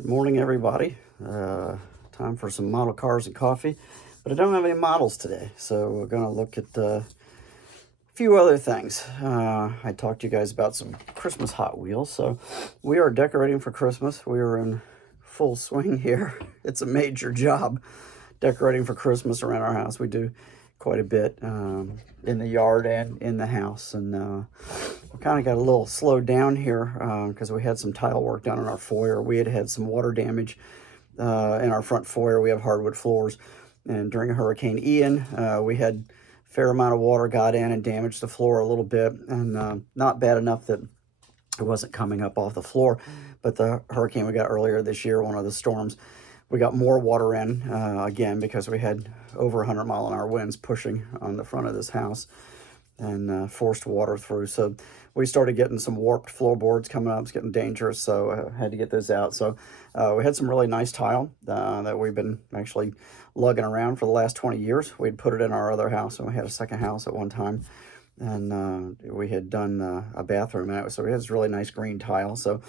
Good morning, everybody. Time for some model cars and coffee, but I don't have any models today, so we're going to look at a few other things. I talked to you guys about some Christmas Hot Wheels, so we are decorating for Christmas. We are in full swing here. It's a major job decorating for Christmas around our house. We do quite a bit in the yard and in the house, and we kind of got a little slowed down here because we had some tile work done in our foyer. We had some water damage in our front foyer. We have hardwood floors, and during Hurricane Ian, we had a fair amount of water got in and damaged the floor a little bit, and not bad enough that it wasn't coming up off the floor, but the hurricane we got earlier this year, one of the storms, we got more water in again because we had over 100-mile-an-hour winds pushing on the front of this house and forced water through. So we started getting some warped floorboards coming up. It's getting dangerous, so I had to get those out. So we had some really nice tile that we've been actually lugging around for the last 20 years. We'd put it in our other house, and we had a second house at one time, and we had done a bathroom in it. So we had this really nice green tile. So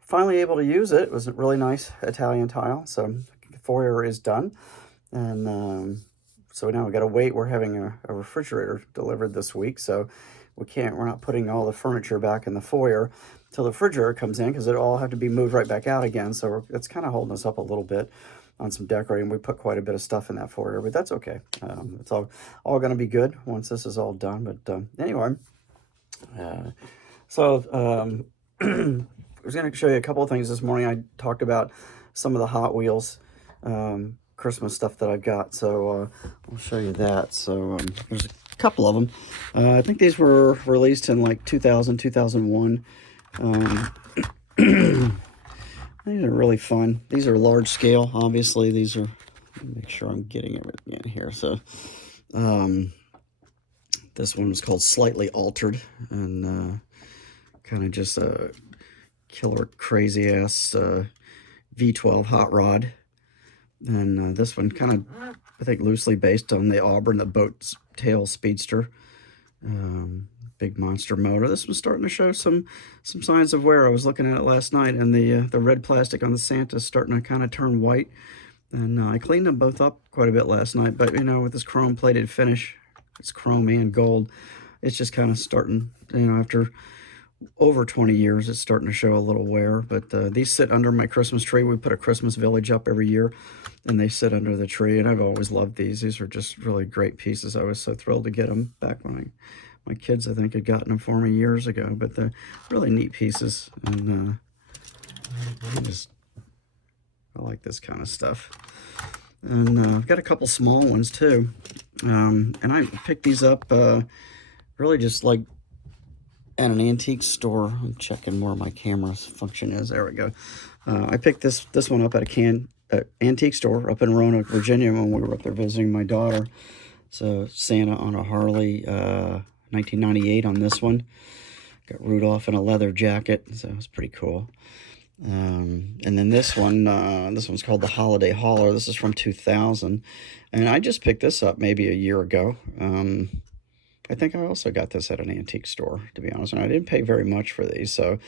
finally able to use it. It was a really nice Italian tile. So the foyer is done, and so now we got to wait. We're having a refrigerator delivered this week, so we're not putting all the furniture back in the foyer till the refrigerator comes in, because it all have to be moved right back out again. So it's kind of holding us up a little bit on some decorating. We put quite a bit of stuff in that foyer, but that's okay. It's all going to be good once this is all done. But anyway, so I was going to show you a couple of things this morning. I talked about some of the Hot Wheels Christmas stuff that I've got, so I'll show you that. So there's a couple of them. I think these were released in like 2000, 2001. These are really fun. These are large scale, obviously. These are, make sure I'm getting everything in here. So this one was called Slightly Altered, and kind of just a killer crazy ass V12 hot rod. And this one kind of, I think, loosely based on the Auburn, the boat tail speedster. Big monster motor. This was starting to show some signs of wear. I was looking at it last night, and the red plastic on the Santa is starting to kind of turn white. And I cleaned them both up quite a bit last night, but you know, with this chrome plated finish, it's chrome and gold, it's just kind of starting, you know, after over 20 years, it's starting to show a little wear. But these sit under my Christmas tree. We put a Christmas village up every year, and they sit under the tree, and I've always loved these. These are just really great pieces. I was so thrilled to get them back when my kids, I think, had gotten them for me years ago. But they're really neat pieces, and I like this kind of stuff. And I've got a couple small ones too, and I picked these up really just like at an antique store. I'm checking where my camera's function is. There we go. I picked this one up at an antique store up in Roanoke, Virginia, when we were up there visiting my daughter. So Santa on a Harley, 1998 on this one. Got Rudolph in a leather jacket, so it was pretty cool. And then this one's called the Holiday Hauler. This is from 2000, and I just picked this up maybe a year ago. I think I also got this at an antique store, to be honest, and I didn't pay very much for these, so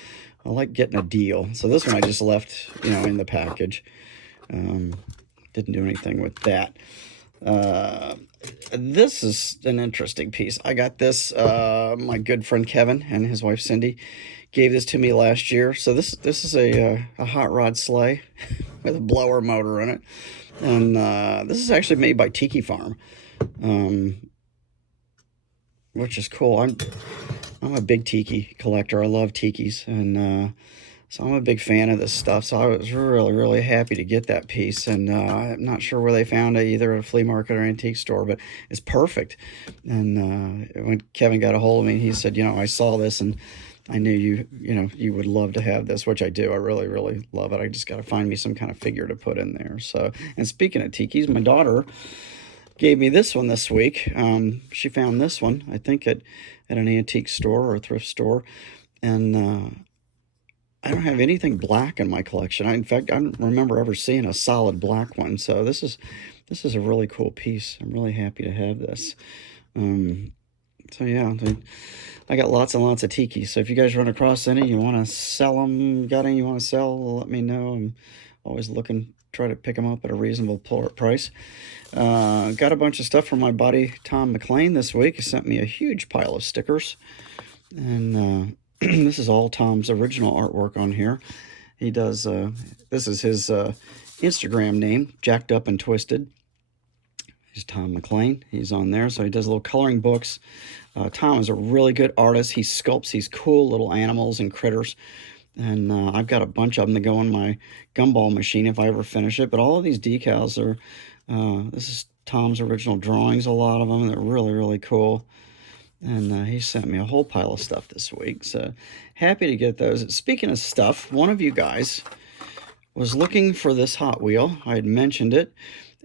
I like getting a deal. So this one I just left, you know, in the package. Didn't do anything with that. This is an interesting piece. I got this, my good friend Kevin and his wife Cindy gave this to me last year. So this is a hot rod sleigh with a blower motor in it, and this is actually made by Tiki Farm, which is cool. I'm a big tiki collector. I love tikis, and so I'm a big fan of this stuff. So I was really happy to get that piece, and I'm not sure where they found it, either at a flea market or antique store, but it's perfect. And when Kevin got a hold of me, he said, you know, I saw this and I knew you would love to have this, which I do. I really love it. I just got to find me some kind of figure to put in there. So, and speaking of tikis, my daughter gave me this one this week. She found this one, I think, at an antique store or a thrift store, and I don't have anything black in my collection. In fact, I don't remember ever seeing a solid black one. So this is a really cool piece. I'm really happy to have this. So yeah, I got lots and lots of tiki. So if you guys run across any, you want to sell them, got any you want to sell, let me know. I'm always looking, try to pick them up at a reasonable price. Got a bunch of stuff from my buddy Tom McLean this week. He sent me a huge pile of stickers. And this is all Tom's original artwork on here. He does, this is his Instagram name, Jacked Up and Twisted. He's Tom McLean. He's on there. So he does little coloring books. Tom is a really good artist. He sculpts these cool little animals and critters. And I've got a bunch of them to go in my gumball machine if I ever finish it. But all of these decals are, this is Tom's original drawings, a lot of them. They're really, really cool. And he sent me a whole pile of stuff this week. So happy to get those. Speaking of stuff, one of you guys was looking for this Hot Wheel. I had mentioned it.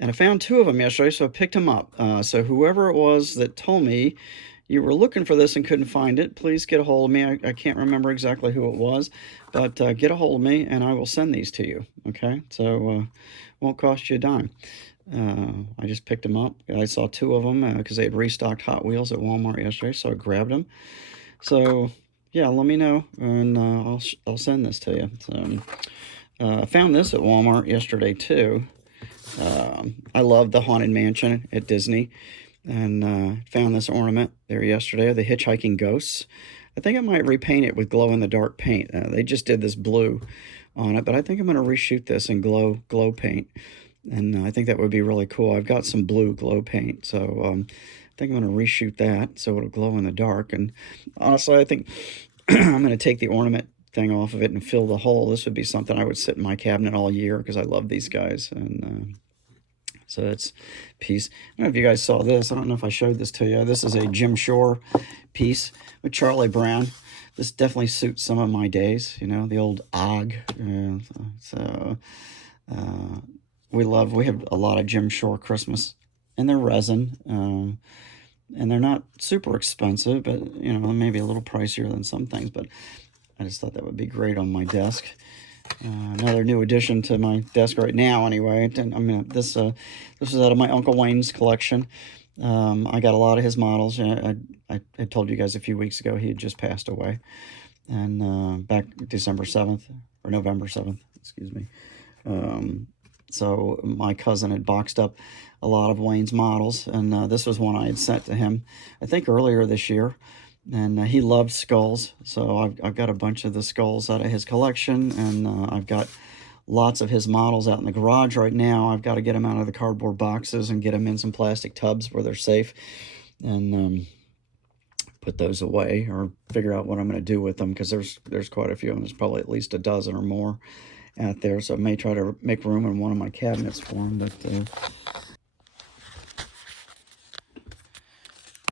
And I found 2 of them yesterday, so I picked them up. So whoever it was that told me you were looking for this and couldn't find it, please get a hold of me. I can't remember exactly who it was, but get a hold of me and I will send these to you, okay? So won't cost you a dime. I just picked them up. I saw 2 of them because they had restocked Hot Wheels at Walmart yesterday, so I grabbed them. So, yeah, let me know, and I'll send this to you. So, I found this at Walmart yesterday, too. I love the Haunted Mansion at Disney, and found this ornament there yesterday, the Hitchhiking Ghosts. I think I might repaint it with glow-in-the-dark paint. They just did this blue on it, but I think I'm going to reshoot this in glow paint, and I think that would be really cool. I've got some blue glow paint, so I think I'm going to reshoot that so it'll glow in the dark. And honestly, I think I'm going to take the ornament thing off of it and fill the hole. This would be something I would sit in my cabinet all year because I love these guys. And so it's a piece. I don't know if you guys saw this. I don't know if I showed this to you. This is a Jim Shore piece with Charlie Brown. This definitely suits some of my days, you know, the old Og. We have a lot of Jim Shore Christmas, and they're resin, and they're not super expensive, but, you know, maybe a little pricier than some things, but I just thought that would be great on my desk. Another new addition to my desk right now, anyway. I mean, this is out of my Uncle Wayne's collection. I got a lot of his models. I told you guys a few weeks ago he had just passed away, and back December 7th, or November 7th, excuse me. So my cousin had boxed up a lot of Wayne's models, and this was one I had sent to him, I think earlier this year. And he loved skulls, so I've got a bunch of the skulls out of his collection, and I've got lots of his models out in the garage right now. I've got to get them out of the cardboard boxes and get them in some plastic tubs where they're safe, and put those away or figure out what I'm going to do with them, because there's quite a few of them. There's probably at least a dozen or more out there, so I may try to make room in one of my cabinets for them. But